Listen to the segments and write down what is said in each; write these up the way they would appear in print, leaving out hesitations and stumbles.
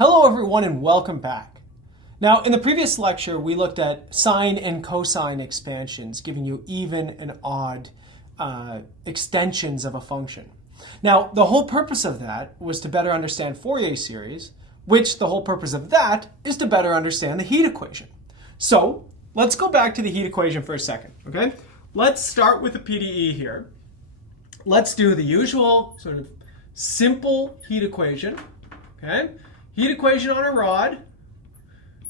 Hello everyone and welcome back. Now in the previous lecture we looked at sine and cosine expansions, giving you even and odd extensions of a function. Now the whole purpose of that was to better understand Fourier series, which the whole purpose of that is to better understand the heat equation. So let's go back to the heat equation for a second, okay? Let's start with the PDE here. Let's do the usual sort of simple heat equation, okay? Heat equation on a rod.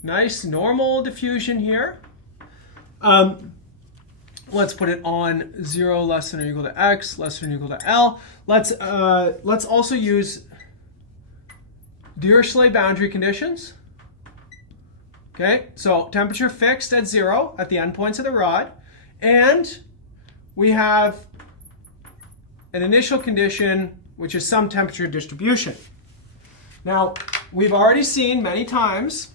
Nice normal diffusion here. Let's put it on 0 less than or equal to x, less than or equal to L. Let's also use Dirichlet boundary conditions. Okay, so temperature fixed at 0 at the endpoints of the rod. And we have an initial condition, which is some temperature distribution. Now, we've already seen many times,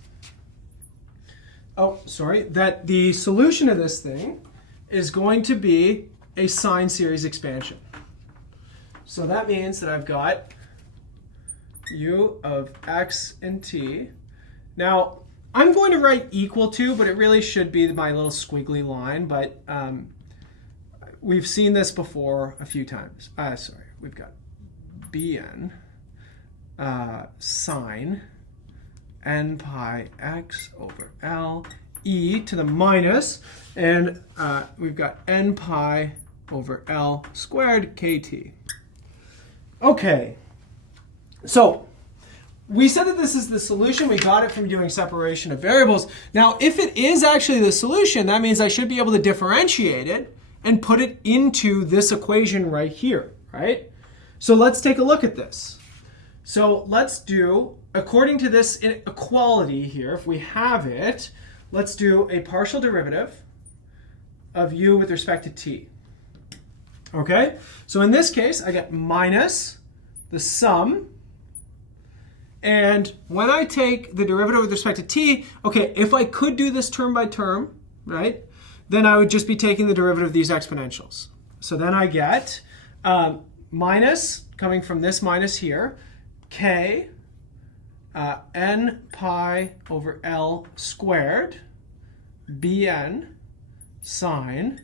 that the solution of this thing is going to be a sine series expansion. So that means that I've got u of x and t. Now, I'm going to write equal to, but it really should be my little squiggly line, but we've seen this before a few times. We've got bn sine n pi x over L e to the minus, and we've got n pi over L squared kt. Okay, so we said that this is the solution. We got it from doing separation of variables. Now, if it is actually the solution, that means I should be able to differentiate it and put it into this equation right here, right? So let's take a look at this. So let's do, according to this equality here, if we have it, let's do a partial derivative of u with respect to t. Okay, so in this case, I get minus the sum. And when I take the derivative with respect to t, okay, if I could do this term by term, right, then I would just be taking the derivative of these exponentials. So then I get minus, coming from this minus here, k n pi over L squared bn sine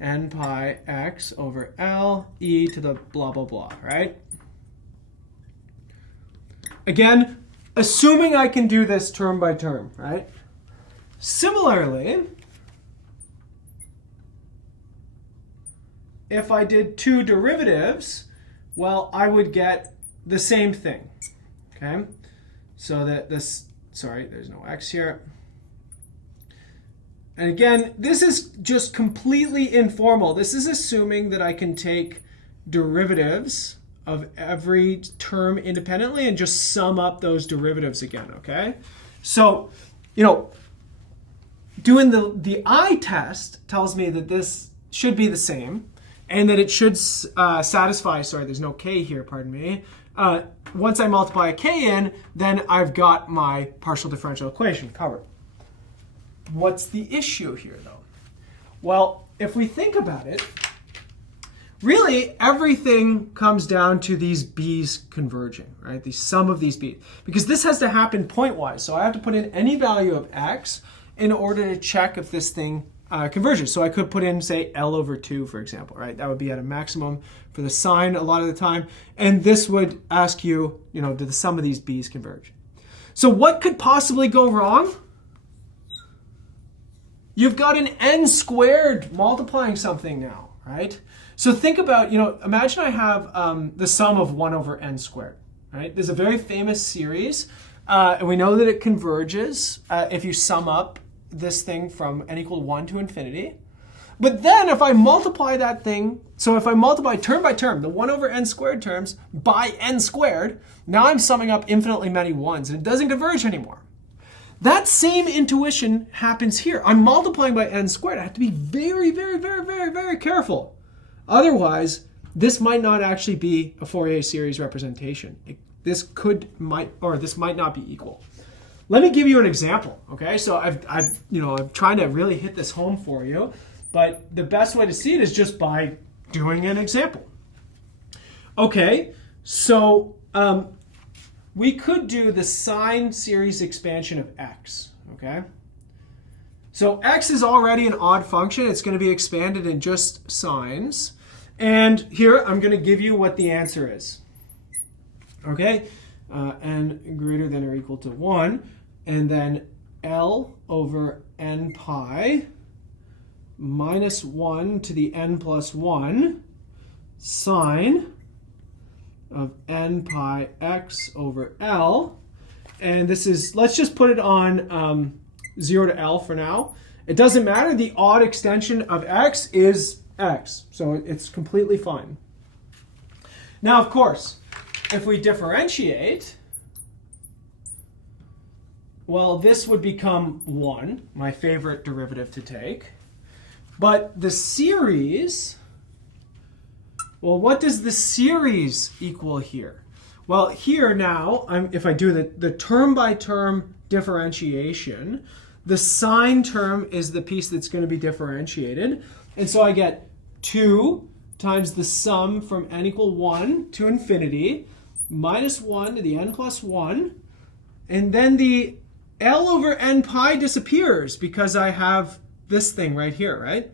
n pi x over L e to the blah, blah, blah, right? Again, assuming I can do this term by term, right? Similarly, if I did two derivatives, well, I would get the same thing, okay? So that this, sorry, there's no x here. And again, this is just completely informal. This is assuming that I can take derivatives of every term independently and just sum up those derivatives again, okay? So, doing the eye test tells me that this should be the same and that it should satisfy, sorry, there's no k here, pardon me. Once I multiply a k in, then I've got my partial differential equation covered. What's the issue here, though? Well, if we think about it, really, everything comes down to these b's converging, right? The sum of these b's. Because this has to happen pointwise. So I have to put in any value of x in order to check if this thing converges. So I could put in, say, L over 2, for example, right? That would be at a maximum for the sine a lot of the time. And this would ask you, do the sum of these b's converge? So what could possibly go wrong? You've got an n squared multiplying something now, right? So think about, imagine I have the sum of 1 over n squared, right? There's a very famous series, and we know that it converges if you sum up this thing from n equal to 1 to infinity. But then if I multiply that thing, so if I multiply term by term, the 1 over n squared terms by n squared, now I'm summing up infinitely many ones, and it doesn't converge anymore. That same intuition happens here. I'm multiplying by n squared. I have to be very, very, very, very, very careful. Otherwise, this might not actually be a Fourier series representation. This might not be equal. Let me give you an example, okay? So I'm trying to really hit this home for you, but the best way to see it is just by doing an example. Okay, so we could do the sine series expansion of x, okay? So x is already an odd function. It's going to be expanded in just sines. And here I'm going to give you what the answer is. Okay? N greater than or equal to 1. And then L over n pi minus 1 to the n plus 1 sine of n pi x over L. And this is, let's just put it on 0 to L for now. It doesn't matter. The odd extension of x is x. So it's completely fine. Now, of course, if we differentiate, well, this would become 1, my favorite derivative to take. But the series, well, what does the series equal here? Well, here now, if I do the term-by-term differentiation, the sine term is the piece that's going to be differentiated. And so I get 2 times the sum from n equal 1 to infinity, minus 1 to the n plus 1. And then the L over n pi disappears because I have this thing right here, right?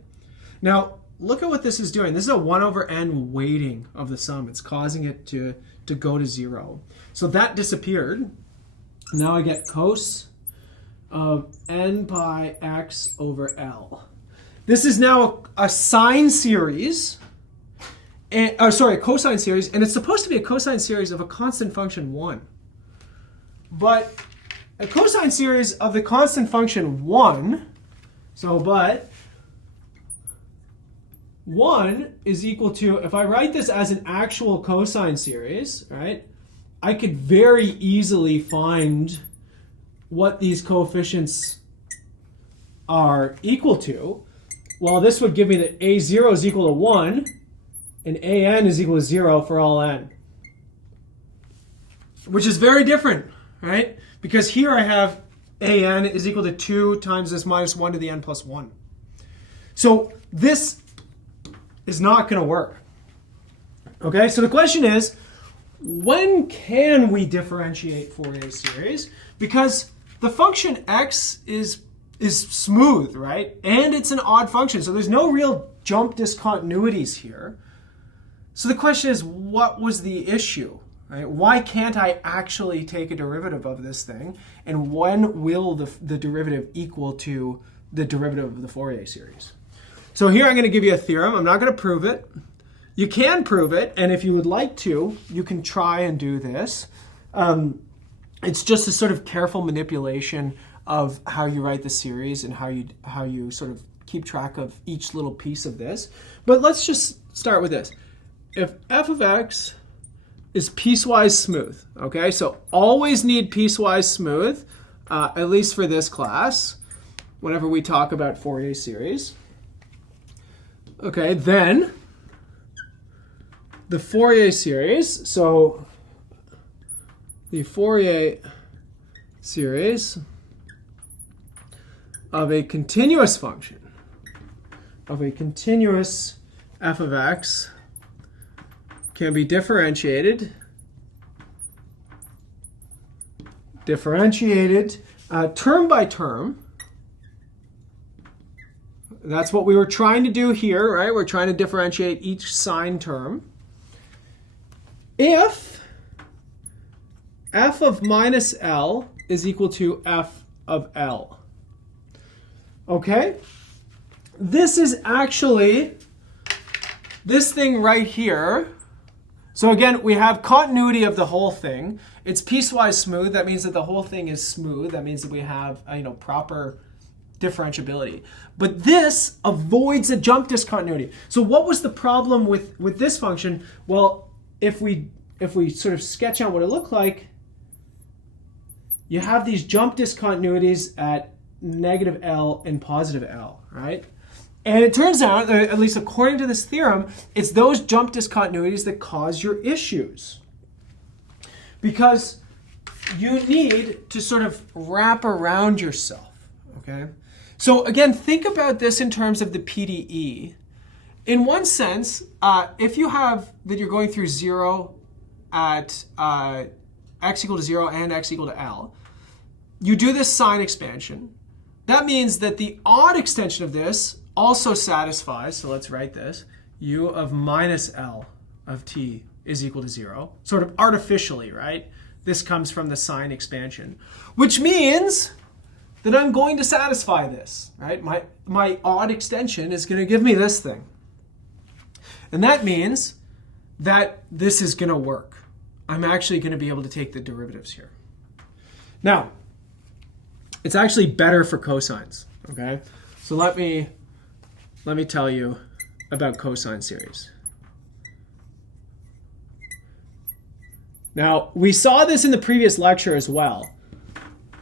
Now, look at what this is doing. This is a 1 over n weighting of the sum. It's causing it to go to 0. So that disappeared. Now I get cos of n pi x over L. This is now a sine series, a cosine series, and it's supposed to be a cosine series of a constant function 1. But a cosine series of the constant function 1, but 1 is equal to, if I write this as an actual cosine series, right, I could very easily find what these coefficients are equal to. Well, this would give me that a0 is equal to 1 and an is equal to 0 for all n, which is very different, right? Because here I have an is equal to 2 times this minus 1 to the n plus 1. So this is not going to work. Okay, so the question is, when can we differentiate Fourier series? Because the function x is smooth, right? And it's an odd function, so there's no real jump discontinuities here. So the question is, what was the issue? Right? Why can't I actually take a derivative of this thing? And when will the derivative equal to the derivative of the Fourier series? So here I'm going to give you a theorem. I'm not going to prove it. You can prove it, and if you would like to, you can try and do this. It's just a sort of careful manipulation of how you write the series and how you sort of keep track of each little piece of this. But let's just start with this. If f of x is piecewise smooth, okay? So always need piecewise smooth, at least for this class, whenever we talk about Fourier series. Okay, then the Fourier series, so the Fourier series of a continuous function, of a continuous f of x, can be differentiated term by term. That's what we were trying to do here, right? We're trying to differentiate each sine term. If f of minus L is equal to f of L. Okay? This is actually this thing right here. So again, we have continuity of the whole thing. It's piecewise smooth. That means that the whole thing is smooth. That means that we have proper differentiability. But this avoids a jump discontinuity. So what was the problem with this function? Well, if we sort of sketch out what it looked like, you have these jump discontinuities at negative L and positive L, right? And it turns out, at least according to this theorem, it's those jump discontinuities that cause your issues. Because you need to sort of wrap around yourself, okay? So again, think about this in terms of the PDE. In one sense, if you have that you're going through 0 at x equal to 0 and x equal to L, you do this sine expansion. That means that the odd extension of this also satisfies, so let's write this, u of minus L of t is equal to 0, sort of artificially, right? This comes from the sine expansion, which means that I'm going to satisfy this, right? My odd extension is going to give me this thing. And that means that this is going to work. I'm actually going to be able to take the derivatives here. Now, it's actually better for cosines, okay? So let me tell you about cosine series. Now, we saw this in the previous lecture as well.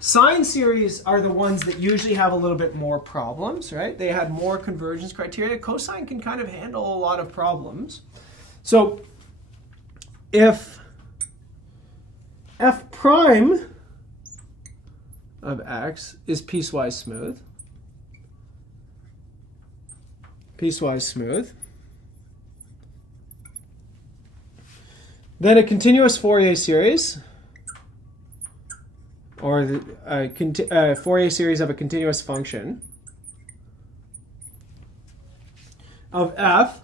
Sine series are the ones that usually have a little bit more problems, right? They had more convergence criteria. Cosine can kind of handle a lot of problems. So if f prime of x is piecewise smooth, then a continuous Fourier series, or the Fourier series of a continuous function of f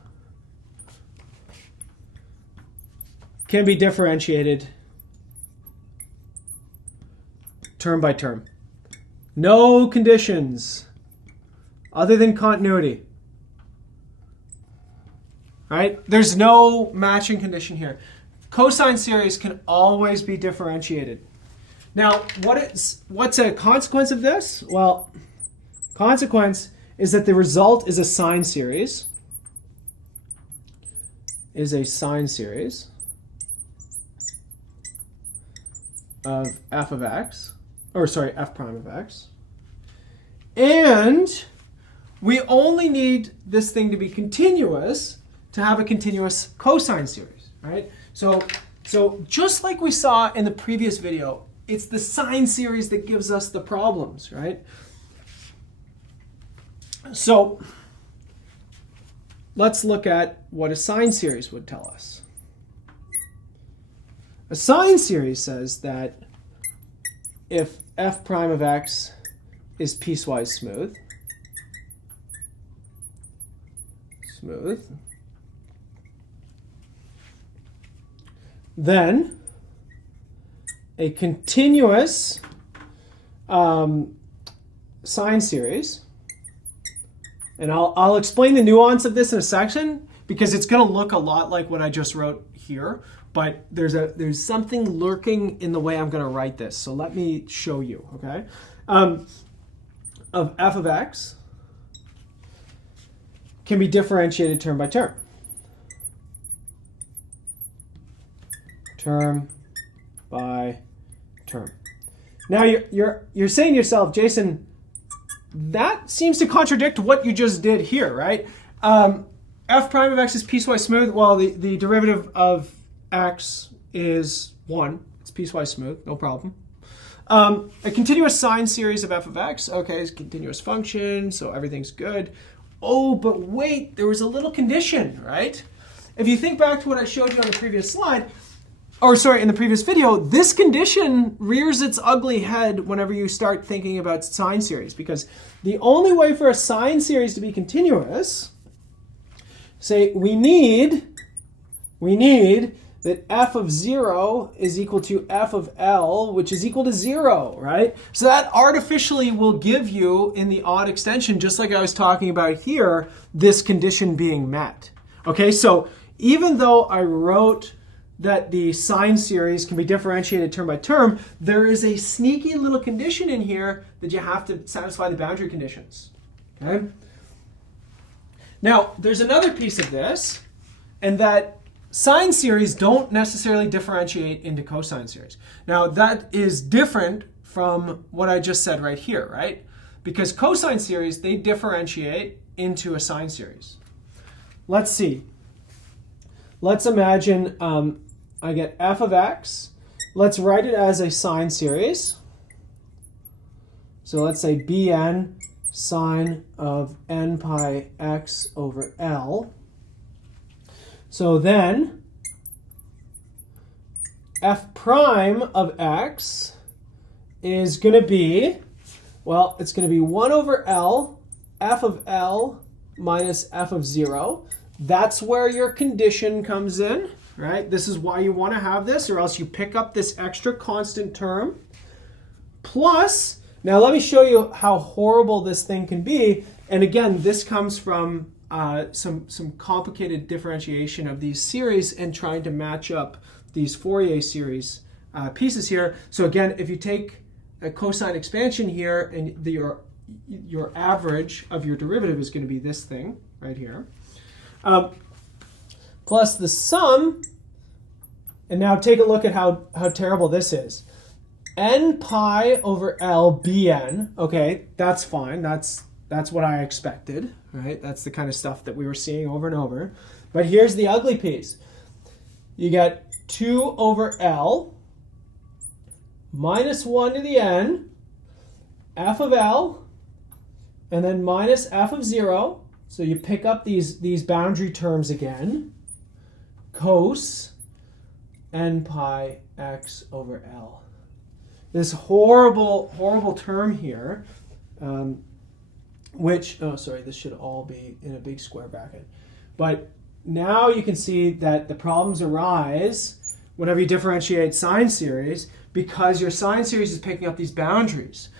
can be differentiated term by term. No conditions other than continuity. Right? There's no matching condition here. Cosine series can always be differentiated. Now, what's a consequence of this? Well, consequence is that the result is a sine series. Of f of x, or sorry, f prime of x. And we only need this thing to be continuous to have a continuous cosine series, right? So just like we saw in the previous video, it's the sine series that gives us the problems, right? So let's look at what a sine series would tell us. A sine series says that if f prime of x is piecewise smooth, then a continuous sine series, and I'll explain the nuance of this in a section because it's going to look a lot like what I just wrote here, but there's something lurking in the way I'm going to write this. So let me show you, okay? Of f of x can be differentiated term by term. Term by term. Now you're saying to yourself, Jason, that seems to contradict what you just did here, right? F prime of x is piecewise smooth. Well, the derivative of x is 1. It's piecewise smooth, no problem. A continuous sine series of f of x, okay, is a continuous function, so everything's good. Oh, but wait, there was a little condition, right? If you think back to what I showed you on the previous slide, or sorry, in the previous video, this condition rears its ugly head whenever you start thinking about sine series, because the only way for a sine series to be continuous, say we need that f of 0 is equal to f of L, which is equal to 0, right? So that artificially will give you, in the odd extension, just like I was talking about here, this condition being met. Okay, so even though I wrote that the sine series can be differentiated term by term, there is a sneaky little condition in here that you have to satisfy the boundary conditions. Okay? Now, there's another piece of this, and that sine series don't necessarily differentiate into cosine series. Now, that is different from what I just said right here, right? Because cosine series, they differentiate into a sine series. Let's see. Let's imagine I get f of x. Let's write it as a sine series. So let's say bn sine of n pi x over L. So then f prime of x is going to be, well, it's going to be 1 over L, f of L minus f of 0. That's where your condition comes in, right? This is why you want to have this, or else you pick up this extra constant term. Plus, now let me show you how horrible this thing can be. And again, this comes from some complicated differentiation of these series and trying to match up these Fourier series pieces here. So again, if you take a cosine expansion here, and your average of your derivative is going to be this thing right here, plus the sum. And now take a look at how terrible this is. N pi over L bn. Okay, that's fine. That's what I expected, right? That's the kind of stuff that we were seeing over and over. But here's the ugly piece. You get 2 over L minus 1 to the n, f of L, and then minus f of 0. So you pick up these boundary terms again. Cos n pi x over L. This horrible term here, which, oh, sorry, this should all be in a big square bracket. But now you can see that the problems arise whenever you differentiate sine series because your sine series is picking up these boundaries.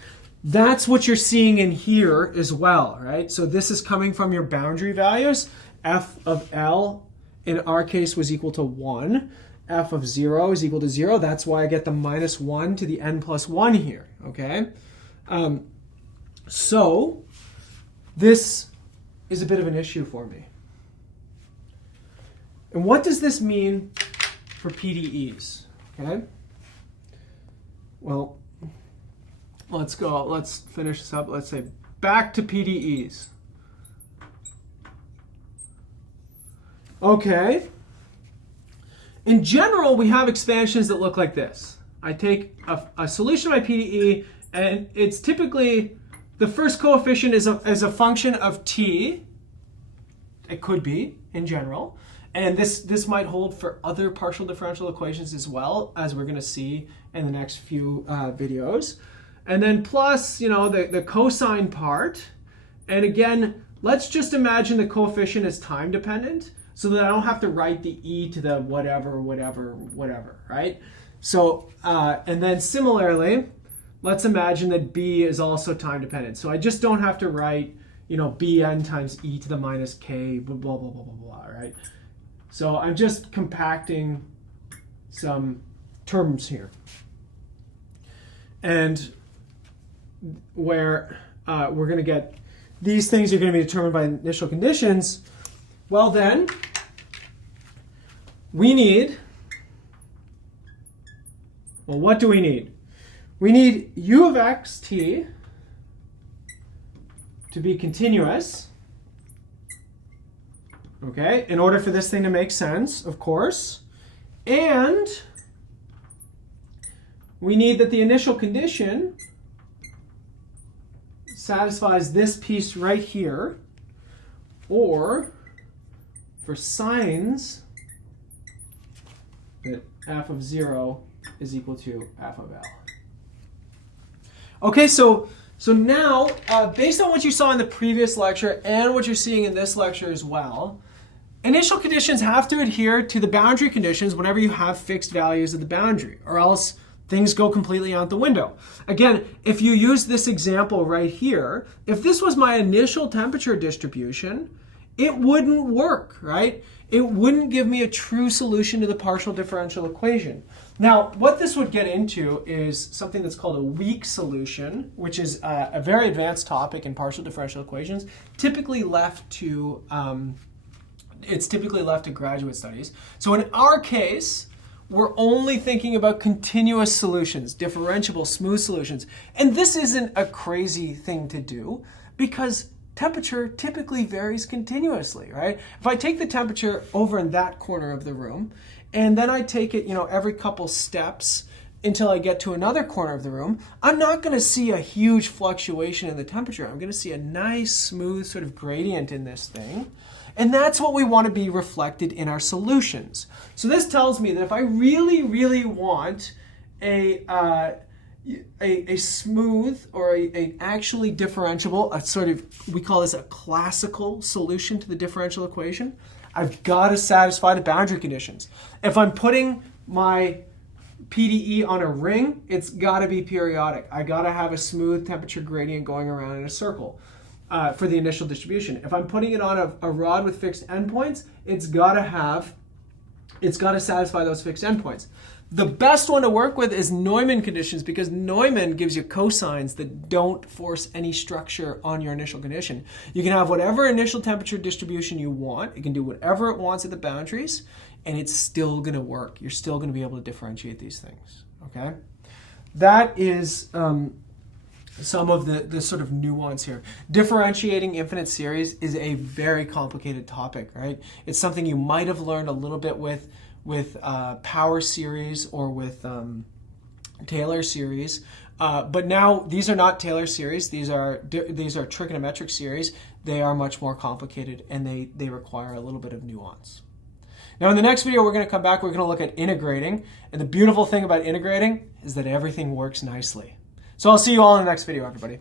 That's what you're seeing in here as well, right? So this is coming from your boundary values. F of L, in our case, was equal to 1. F of 0 is equal to 0. That's why I get the minus 1 to the n plus 1 here, okay? So this is a bit of an issue for me. And what does this mean for PDEs, okay? Well, let's finish this up. Let's say back to PDEs. Okay. In general, we have expansions that look like this. I take a solution of my PDE, and it's typically the first coefficient is a function of t. It could be, in general. And this might hold for other partial differential equations as well, as we're going to see in the next few videos. And then plus, the cosine part. And again, let's just imagine the coefficient is time dependent, so that I don't have to write the e to the whatever, right? So, and then similarly, let's imagine that b is also time dependent. So I just don't have to write, bn times e to the minus k, blah, blah, blah, blah, blah, blah, right? So I'm just compacting some terms here. And where we're going to get these things are going to be determined by initial conditions, well then, we need, well, what do we need? We need u of x t to be continuous, okay, in order for this thing to make sense, of course. And we need that the initial condition satisfies this piece right here, or for sines, that f of 0 is equal to f of L. Okay, so now, based on what you saw in the previous lecture and what you're seeing in this lecture as well, initial conditions have to adhere to the boundary conditions whenever you have fixed values of the boundary, or else things go completely out the window. Again, if you use this example right here, if this was my initial temperature distribution, it wouldn't work, right? It wouldn't give me a true solution to the partial differential equation. Now, what this would get into is something that's called a weak solution, which is a very advanced topic in partial differential equations, typically left to graduate studies. So in our case, we're only thinking about continuous solutions, differentiable, smooth solutions. And this isn't a crazy thing to do because temperature typically varies continuously, right? If I take the temperature over in that corner of the room, and then I take it, every couple steps until I get to another corner of the room, I'm not going to see a huge fluctuation in the temperature. I'm going to see a nice, smooth sort of gradient in this thing. And that's what we want to be reflected in our solutions. So this tells me that if I really, really want a smooth or a actually differentiable, a sort of, we call this a classical solution to the differential equation, I've got to satisfy the boundary conditions. If I'm putting my PDE on a ring, it's got to be periodic. I got to have a smooth temperature gradient going around in a circle for the initial distribution. If I'm putting it on a rod with fixed endpoints, it's got to satisfy those fixed endpoints. The best one to work with is Neumann conditions, because Neumann gives you cosines that don't force any structure on your initial condition. You can have whatever initial temperature distribution you want. It can do whatever it wants at the boundaries, and it's still going to work. You're still going to be able to differentiate these things. Okay? That is some of the sort of nuance here. Differentiating infinite series is a very complicated topic, right? It's something you might have learned a little bit with power series or with Taylor series, but now these are not Taylor series. These are trigonometric series. They are much more complicated, and they require a little bit of nuance. Now in the next video, we're going to come back. We're going to look at integrating, and the beautiful thing about integrating is that everything works nicely. So I'll see you all in the next video, everybody.